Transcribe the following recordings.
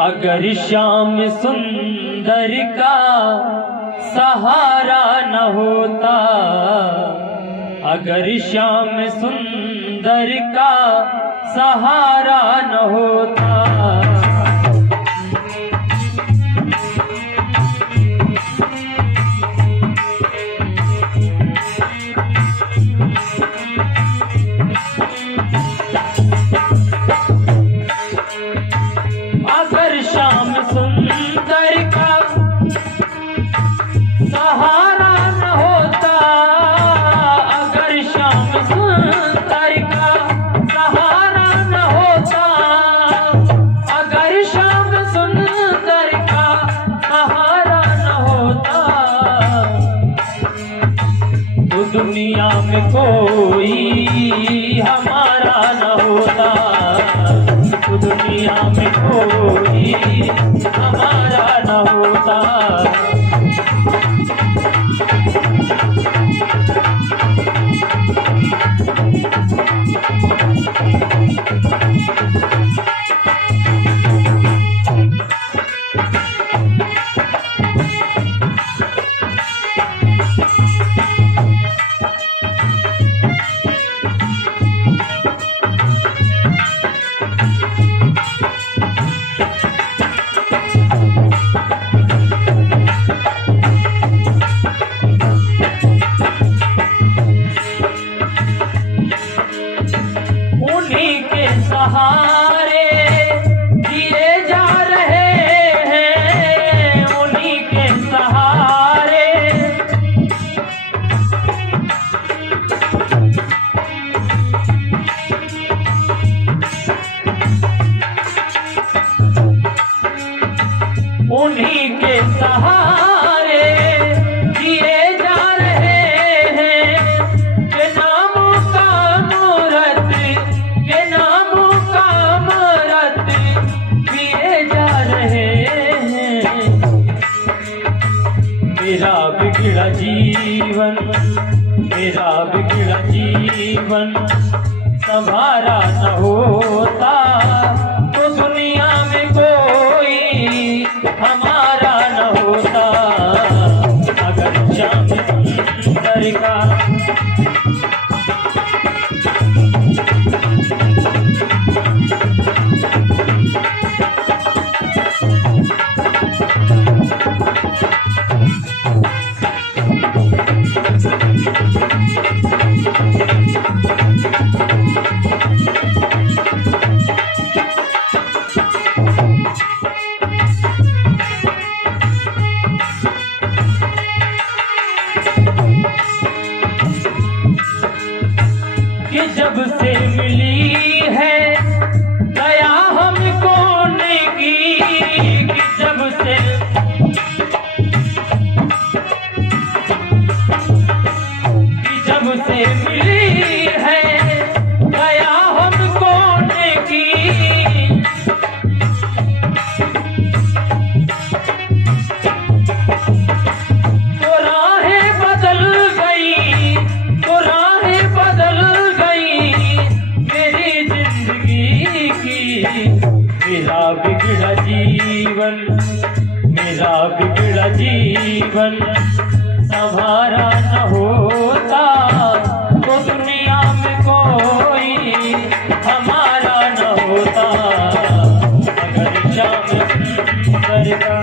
अगर श्याम सुंदर का सहारा न होता, अगर श्याम सुंदर का सहारा न होता, अगर श्याम सुंदर का सहारा न होता, अगर श्याम सुंदर का सहारा न होता, अगर श्याम सुंदर का सहारा न होता, तो दुनिया में कोई हमारा न होता, तो दुनिया में कोई हमारा न होता। सहारे जिए जा रहे हैं, उन्हीं के सहारे, उन्हीं के सहारे जिए जा रहे हैं, के नामों का मूरत, के नामों का मूरत पिए जा रहे हैं। मेरा बिगड़ा जीवन, मेरा बिगड़ा जीवन संभारा न होता, तो दुनिया में कोई हमारा न होता। अगर श्याम सुंदर का कि जब से मिली है दया हमको नेकी, कि जब से, कि जब से मिली है दया हमको नेकी, तो राहें बदल गई, तो राहें बदल मेरी जिंदगी की। मेरा बिगड़ा जीवन, मेरा बिगड़ा जीवन संभारा न होता, तो दुनिया में कोई हमारा न होता। अगर श्याम सुंदर का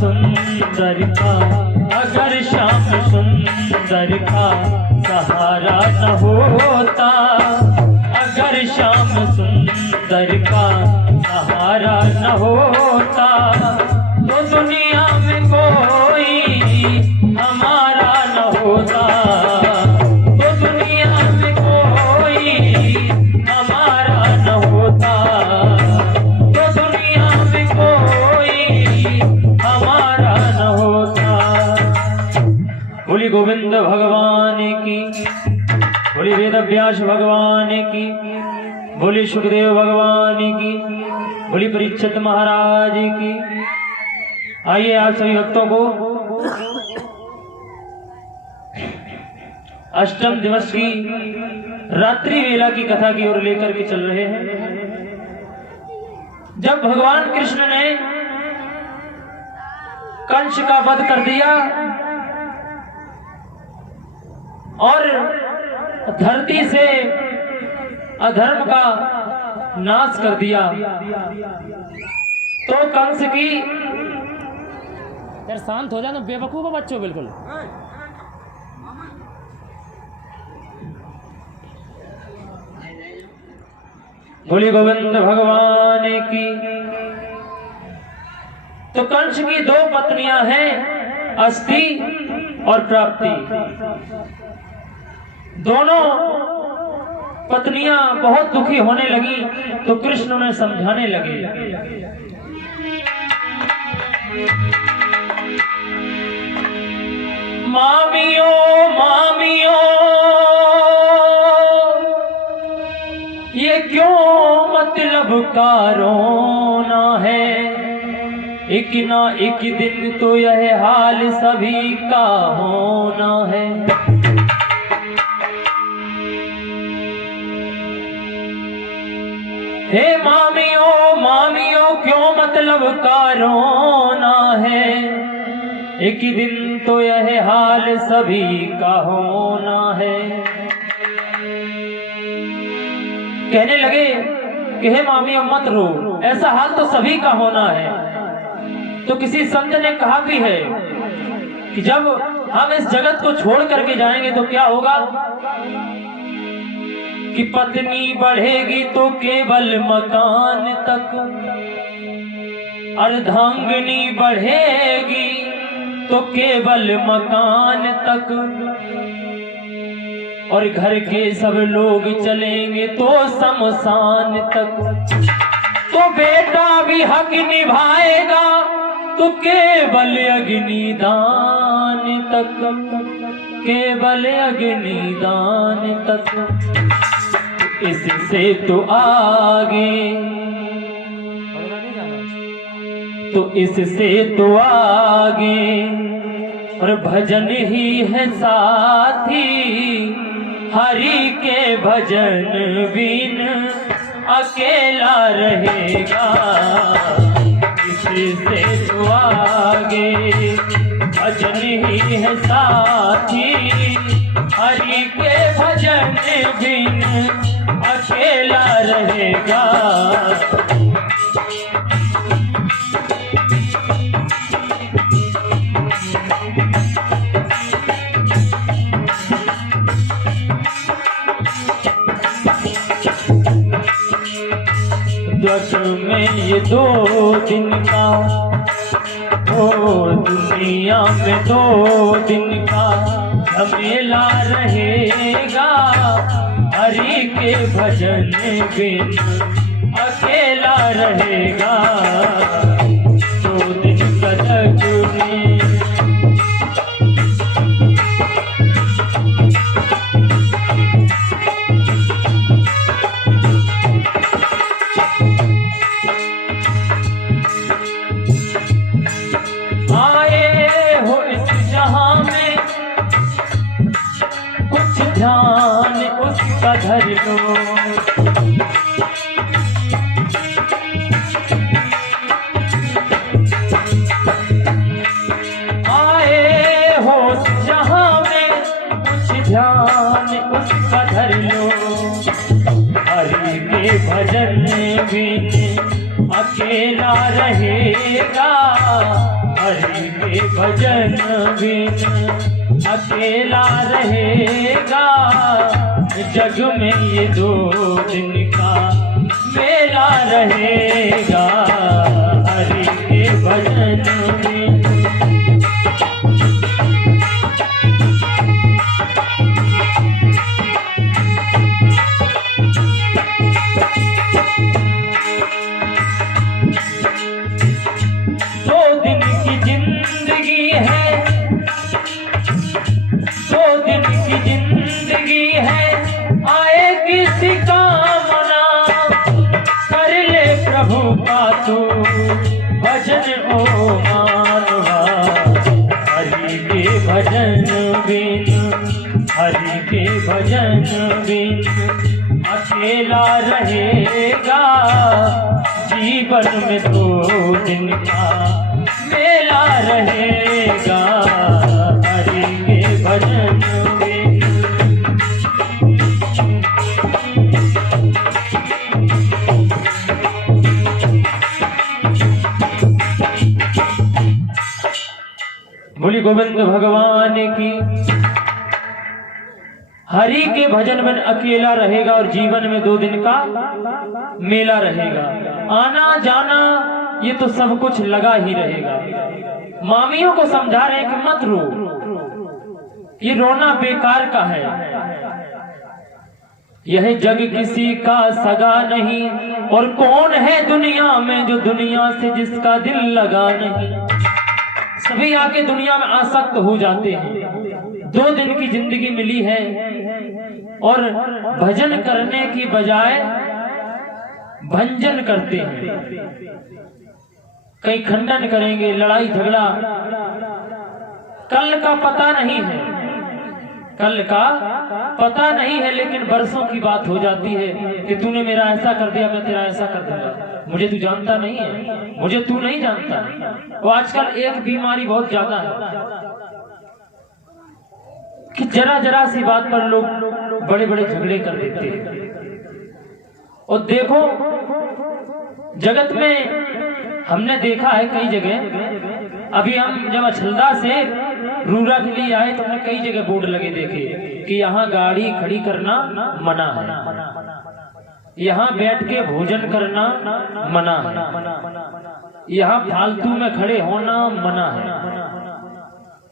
सुंदर का, अगर श्याम सुंदर का सहारा न होता, अगर श्याम सुंदर का सहारा न होता, तो दुनिया में कोई हमारा गोविंद भगवान की, बोली वेद व्यास भगवान की, बोली सुखदेव भगवान की, बोली परीक्षित महाराज की। आइए आप सभी भक्तों को अष्टम दिवस की रात्रि वेला की कथा की ओर लेकर के चल रहे हैं। जब भगवान कृष्ण ने कंस का वध कर दिया और धरती से अधर्म का नाश कर दिया, तो कंस की यार शांत हो जाना, बेवकूफ हो बच्चों बिल्कुल। बोली गोविंद भगवान की। तो कंस की दो पत्नियां हैं, अस्थि और प्राप्ति। दोनों पत्नियां बहुत दुखी होने लगी, तो कृष्ण उन्हें समझाने लगे। मामियों मामियों, ये क्यों मतलब का रोना है, एक ना एक दिन तो यह हाल सभी का होना है। हे मामियों मामियों, क्यों मतलब का रोना है, एक दिन तो यह हाल सभी का होना है। कहने लगे कि हे मामियों मत रो, ऐसा हाल तो सभी का होना है। तो किसी संत ने कहा भी है कि जब हम इस जगत को छोड़ करके जाएंगे तो क्या होगा, कि पत्नी बढ़ेगी तो केवल मकान तक, अर्धांगिनी बढ़ेगी तो केवल मकान तक, और घर के सब लोग चलेंगे तो शमशान तक। तो बेटा भी हक निभाएगा तो केवल अग्निदान तक, केवल अग्निदान तक। इससे तो आगे, तो इससे तो आगे और भजन ही है साथी, हरि के भजन बिन अकेला रहेगा। इससे तो आगे भजन ही है साथी, हरि के भजन बिन अकेला रहेगा। दस में ये 2 दिन का, ओ दुनिया में 2 दिन का झमेला रहेगा, हरि के भजन बिन अकेला रहेगा। 2 दिन का जगने ध्यान उसका धर लो। आए हो जहां में कुछ ध्यान उसका धर लो, हरि के भजन बिन अकेला रहेगा, हरि के भजन बिन अकेला रहेगा। जग में ये 2 दिन का मेला रहेगा, हरि के भजन में। भजन बिन, हरि के भजन बिन अकेला रहेगा, जीवन में 2 दिन का मेला रहेगा, हरि के भजन बिन। बोली गोविंद भगवान की। हरि के भजन में अकेला रहेगा और जीवन में 2 दिन का मेला रहेगा। आना जाना ये तो सब कुछ लगा ही रहेगा। मामियों को समझा रहे कि मत रो, ये रोना बेकार का है। यह जग किसी का सगा नहीं, और कौन है दुनिया में जो दुनिया से जिसका दिल लगा नहीं। सभी आके दुनिया में आसक्त हो जाते हैं। 2 दिन की जिंदगी मिली है और भजन करने की बजाय भंजन करते हैं। कहीं खंडन करेंगे, लड़ाई झगड़ा। कल का पता नहीं है, कल का पता नहीं है, लेकिन बरसों की बात हो जाती है कि तूने मेरा ऐसा कर दिया, मैं तेरा ऐसा कर दूंगा। मुझे तू जानता नहीं है, मुझे तू नहीं जानता। वो आजकल एक बीमारी बहुत ज्यादा है कि जरा जरा सी बात पर लोग बड़े बड़े झगड़े कर देते हैं। और देखो जगत में हमने देखा है कई जगह। अभी हम जब अछलदा से रूरा के लिए आए तो हमने कई जगह बोर्ड लगे देखे कि यहाँ गाड़ी खड़ी करना मना है, यहाँ बैठ के भोजन करना मना है, यहाँ फालतू में खड़े होना मना है,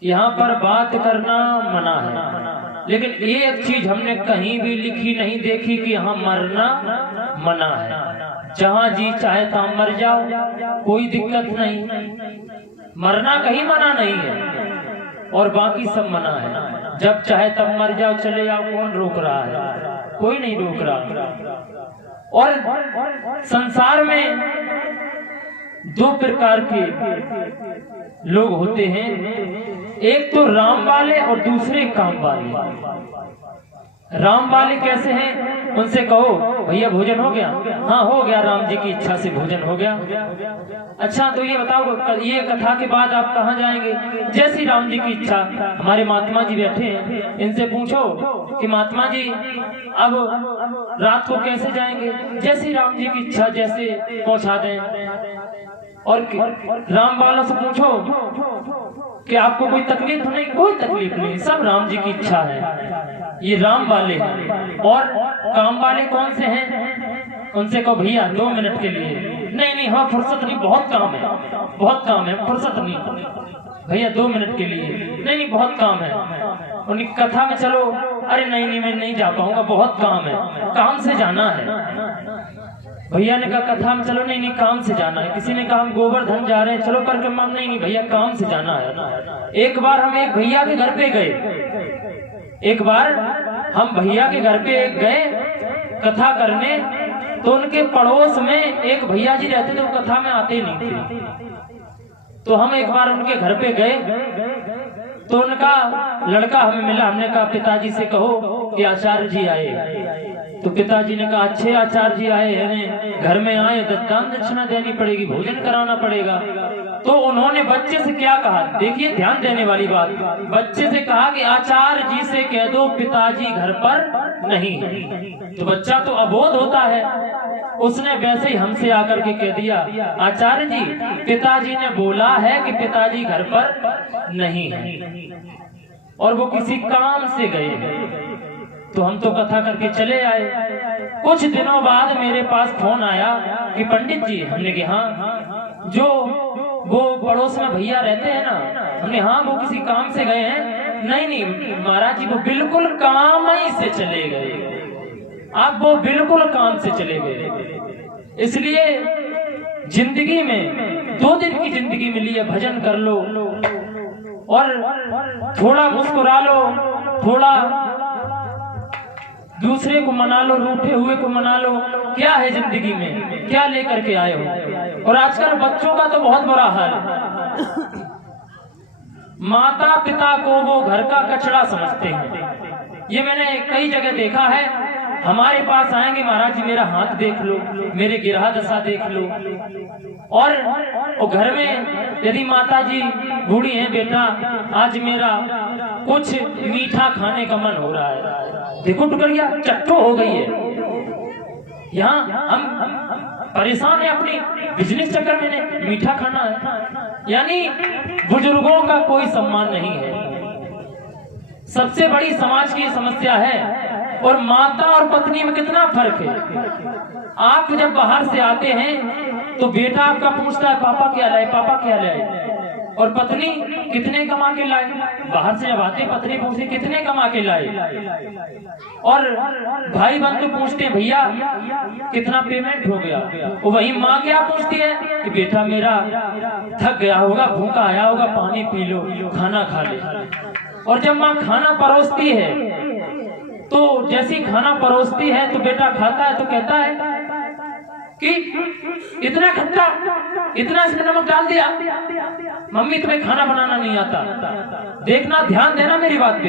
यहाँ पर बात करना मना है। लेकिन एक चीज हमने कहीं भी लिखी नहीं देखी कि यहाँ मरना मना है। जहाँ जी चाहे तहाँ मर जाओ, कोई दिक्कत नहीं। मरना कहीं मना नहीं है और बाकी सब मना है। जब चाहे तब मर जाओ, चले जाओ, कौन रोक रहा है? कोई नहीं रोक रहा। और संसार में 2 प्रकार के लोग होते हैं, एक तो राम वाले और दूसरे काम वाले। राम वाले कैसे हैं? उनसे कहो भैया भोजन हो गया? हाँ हो गया, राम जी की इच्छा से भोजन हो गया। अच्छा तो ये बताओ, ये कथा के बाद आप कहाँ जाएंगे? जैसी राम जी की इच्छा। हमारे महात्मा जी बैठे हैं, इनसे पूछो कि महात्मा जी अब रात को कैसे जाएंगे? जैसी राम जी की इच्छा, जैसे पहुंचा दें। और राम वालों से पूछो कि आपको कोई तकलीफ नहीं? कोई तकलीफ नहीं, सब राम जी की इच्छा है। ये राम वाले हैं। और काम वाले कौन से हैं? उनसे कहो भैया 2 मिनट के लिए। नहीं नहीं, हाँ फुर्सत नहीं, बहुत काम है, बहुत काम है, फुर्सत नहीं। भैया 2 मिनट के लिए। नहीं नहीं, बहुत काम है। उनकी कथा में चलो, अरे नहीं नहीं मैं नहीं जा पाऊंगा, बहुत काम है, काम से जाना है। भैया ने कहा कथा में चलो, नहीं नहीं काम से जाना है। किसी ने कहा हम गोवर्धन जा रहे हैं, चलो परिक्रमा। नहीं नहीं भैया काम से जाना है। एक बार हम एक भैया के घर पे गए, एक बार हम भैया के घर पे गए कथा करने, तो उनके पड़ोस में एक भैया जी रहते थे, वो कथा में आते नहीं थे। तो हम एक बार उनके घर पे गए तो उनका लड़का हमें मिला। हमने कहा पिताजी से कहो कि आचार्य जी आए। तो पिताजी ने कहा अच्छे आचार्य जी आए हैं, घर में आए तो दान दक्षिणा देनी पड़ेगी, भोजन कराना पड़ेगा। तो उन्होंने बच्चे से क्या कहा? देखिए ध्यान देने वाली बात। बच्चे से कहा कि आचार्य जी से कह दो पिताजी घर पर नहीं है। तो बच्चा तो अबोध होता है, उसने वैसे ही हमसे आकर के कह दिया आचार्य जी पिताजी ने बोला है कि पिताजी घर पर नहीं है और वो किसी काम से गए हैं। तो हम तो कथा करके चले आए। कुछ दिनों बाद मेरे पास फोन आया कि पंडित जी। हमने कहा हाँ, जो वो पड़ोस में भैया रहते हैं ना? हमने हाँ वो किसी काम से गए हैं। नहीं नहीं महाराज जी वो बिल्कुल काम ही से चले गए। आप वो बिल्कुल काम से चले गए। इसलिए जिंदगी में 2 दिन की जिंदगी मिली है, भजन कर लो और थोड़ा मुस्कुरा लो, थोड़ा दूसरे को मना लो, रूठे हुए को मना लो। क्या है जिंदगी में, क्या लेकर के आए हो? और आजकल बच्चों का तो बहुत बुरा हाल है। माता पिता को वो घर का कचरा समझते हैं। ये मैंने कई जगह देखा है। हमारे पास आएंगे, महाराज जी मेरा हाथ देख लो, मेरे गिरहा दशा देख लो। और वो घर में यदि माता जी बूढ़ी हैं, बेटा आज मेरा कुछ मीठा खाने का मन हो रहा है, देखो टुकड़िया चट्टो हो गई है। यहाँ हम परेशान है अपनी बिजनेस चक्कर में, मीठा खाना है। यानी बुजुर्गों का कोई सम्मान नहीं है। सबसे बड़ी समाज की समस्या है। और माता और पत्नी में कितना फर्क है। आप जब बाहर से आते हैं तो बेटा आपका पूछता है पापा क्या लाए, पापा क्या लाए, और पत्नी कितने कमा के लाए। बाहर से जब आते पत्नी पूछती कितने कमा के लाए, और भाई बंधु पूछते भैया कितना पेमेंट हो गया। वो वही माँ क्या पूछती है कि बेटा मेरा थक गया होगा, भूखा आया होगा, पानी पी लो, खाना खा ले। और जब माँ खाना परोसती है तो जैसी खाना परोसती है तो बेटा खाता है तो कहता है कि इतना खट्टा, इतना इसमें नमक डाल दिया, मम्मी तुम्हें खाना बनाना नहीं आता। देखना, ध्यान देना मेरी बात पे,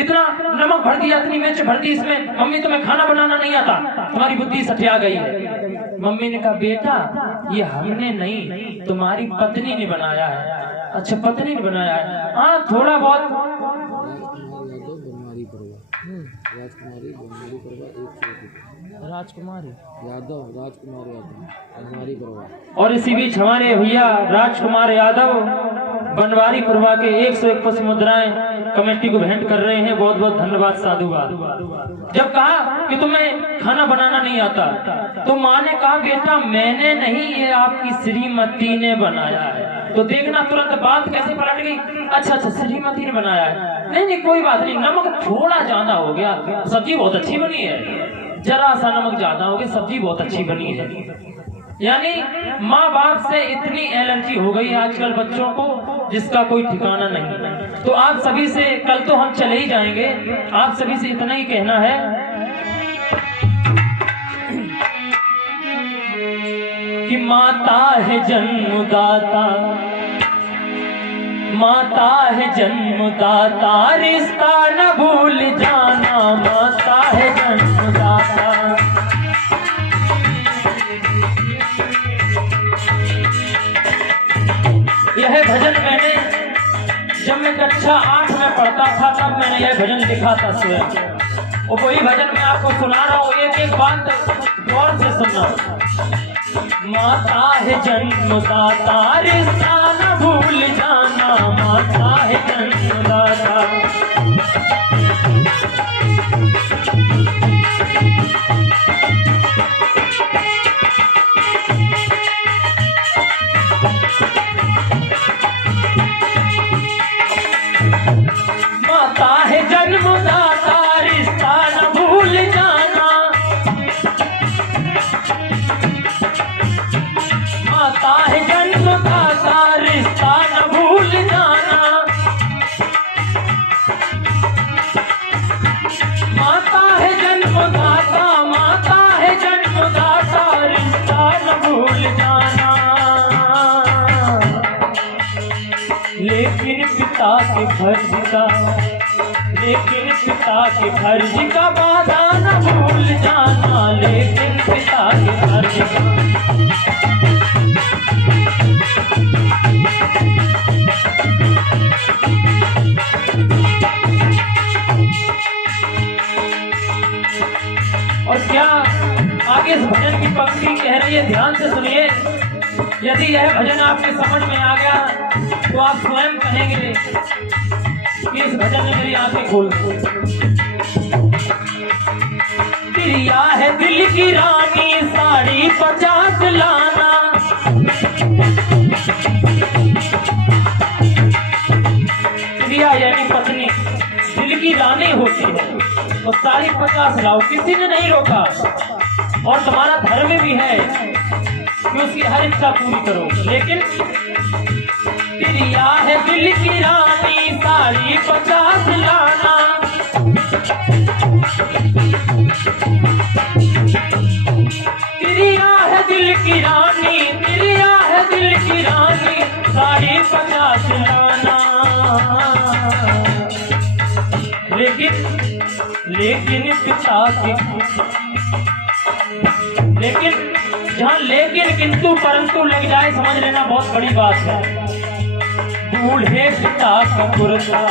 इतना नमक भर दिया, इतनी मिर्च भर दी इसमें, मम्मी तुम्हें खाना बनाना नहीं आता, तुम्हारी बुद्धि सठिया गई है। मम्मी ने कहा बेटा ये हमने नहीं, तुम्हारी पत्नी ने बनाया है। अच्छा पत्नी ने बनाया है, हाँ थोड़ा बहुत। राजकुमारी यादव, राजकुमार यादव, बनवारी परवा। और इसी बीच हमारे भैया राजकुमार यादव बनवारी परवा के 101 पुष्प मुद्राएं कमेटी को भेंट कर रहे हैं। बहुत बहुत धन्यवाद, साधुवाद। जब कहा कि तुम्हें खाना बनाना नहीं आता तो माँ ने कहा बेटा मैंने नहीं, ये आपकी श्रीमती ने बनाया है। तो देखना तुरंत बात कैसे पलट गई। अच्छा श्रीमती ने बनाया है, नहीं कोई बात नहीं, नमक थोड़ा ज्यादा हो गया, सब्जी बहुत अच्छी बनी है, जरा सा नमक ज्यादा हो गया, सब्जी बहुत अच्छी बनी है। यानी माँ बाप से इतनी एलर्जी हो गई है आजकल बच्चों को जिसका कोई ठिकाना नहीं। तो आप सभी से, कल तो हम चले ही जाएंगे, आप सभी से इतना ही कहना है कि माता है जन्मदाता, माता है जन्मदाता, रिश्ता न भूल जाना, माता है जन्मदाता। यह भजन मैंने जब मैं कक्षा 8 में पढ़ता था तब मैंने यह भजन लिखा था स्वयं, और वही भजन मैं आपको सुना रहा हूँ। एक एक बात गौर से सुनना। माता है जन्मदाता, रिश्ता न भूल जाना, माता है जन्मदाता। माता है जन्मदाता, रिश्ता न भूल जाना, माता है जन्मदाता, रिश्ता न भूल जाना, माता है जन्मदाता, माता है जन्मदाता, रिश्ता न भूल जाना। लेकिन पिता के फर्ज का, लेकिन पिता के फर्ज का वादा न भूल जाना, लेकिन पिता के फर्ज का। और क्या आगे इस भजन की पंक्ति कह रही है, ध्यान से सुनिए। यदि यह भजन आपके समझ में आ गया तो आप स्वयं कहेंगे कि इस भजन ने मेरी आंखें खोल दी। प्रिया है दिल की रानी, साड़ी 50 लाना, प्रिया यानी पत्नी दिल की रानी होती है, और साड़ी 50 लाओ, किसी ने नहीं रोका। और तुम्हारा धर्म भी है कि उसकी हर इच्छा पूरी करो। लेकिन प्रिया है दिल की रानी, साड़ी 50 लाना, प्रिया है दिल की रानी, प्रिया है दिल की रानी, साड़ी 50 लाना। लेकिन पिता के, लेकिन जहाँ लेकिन किंतु परंतु लग जाए समझ लेना बहुत बड़ी बात है। बूढ़े पिता का कुर्ता,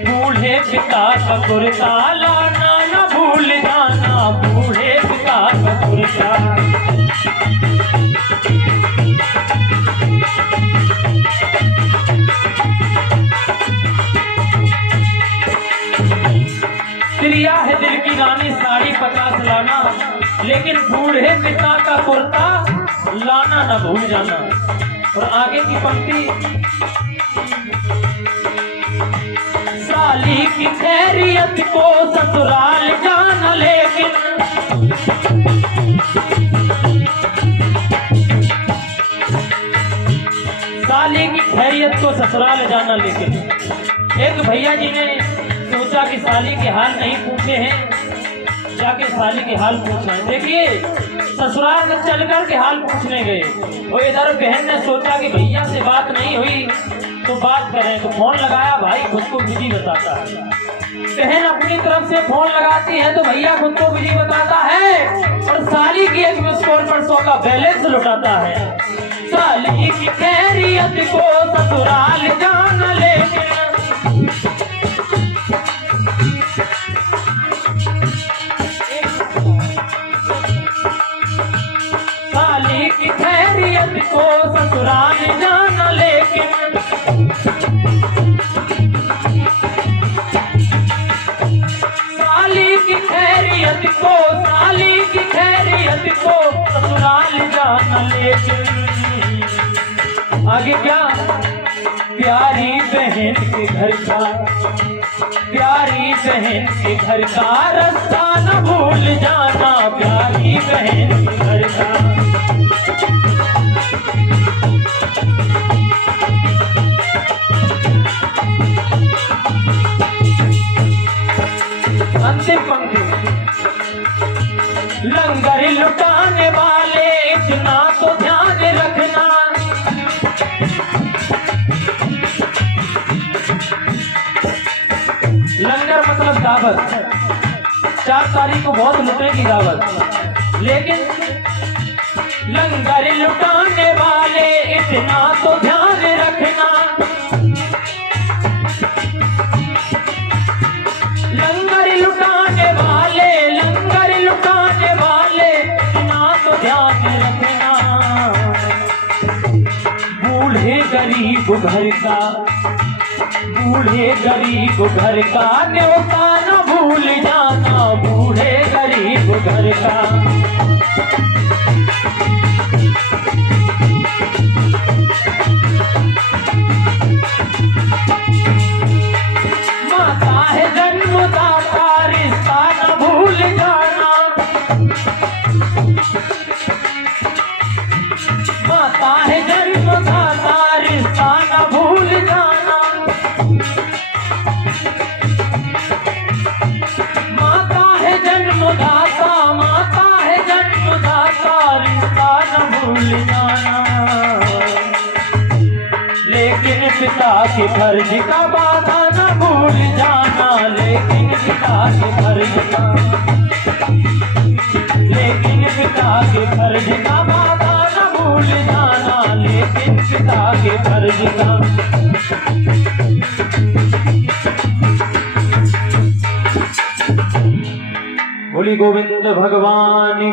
बूढ़े पिता का कुर्ता लाना न भूल जाना, बूढ़े पिता का कुर्ता। प्रिया है दिल की रानी साड़ी 50 लाना, लेकिन बूढ़े पिता का कुर्ता लाना न भूल जाना। और आगे की पंक्ति, साली की खैरियत को ससुराल जाना, लेकिन साली की खैरियत को ससुराल जाना। लेकिन एक भैया जी ने सोचा कि साली के हाल नहीं पूछे हैं, जाके साली के हाल पूछना है। देखिए ससुराल में चलकर के हाल पूछने गए, और इधर बहन ने सोचा कि भैया से बात नहीं हुई तो बात करें, तो फोन लगाया, भाई खुद को बिजी बताता है। बहन अपनी तरफ से फोन लगाती है तो भैया खुद को बिजी बताता है, और साली की एक मिस कॉल पर 100 का बैलेंस लुटाता है। साली की खैरियत को ससुराल जाना, लेकिन साली की खैरियत को ससुराल जाना, लेकिन साली की खैरियत को, साली की खैरियत को ससुराल जाना। लेकिन आगे क्या, प्यारी बहन के घर का, प्यारी बहन के घर का रास्ता न भूल जाना, प्यारी बहन के घर का। अंतिम पंक्ति, लंगर लुटाने वाले इतना तो ध्यान रखना, लंगर मतलब दावत, 4 तारीख को बहुत लुटेगी दावत, लेकिन लंगर लुटाने वाले इतना तो ध्यान रखना, लंगर लुटाने वाले, लंगर लुटाने वाले इतना तो ध्यान रखना। बूढ़े गरीब घर का, बूढ़े गरीब घर का न्योता न भूल जाना, बूढ़े गरीब घर का। माता है जन्मदाता रिश्ता न भूल जाना, माता है जन्मदाता रिश्ता न भूल जाना, माता है जन्मदाता, माता है जन्मदाता रिश्ता न भूल जाना। लेकिन पिता के फर्ज का बाधा न भूल जाना, लेकिन पिता के फर्ज का, लेकिन पिता के फर्ज का बाधा न भूल जाना, लेकिन पिता के फर्ज का। बोली गोविंद भगवान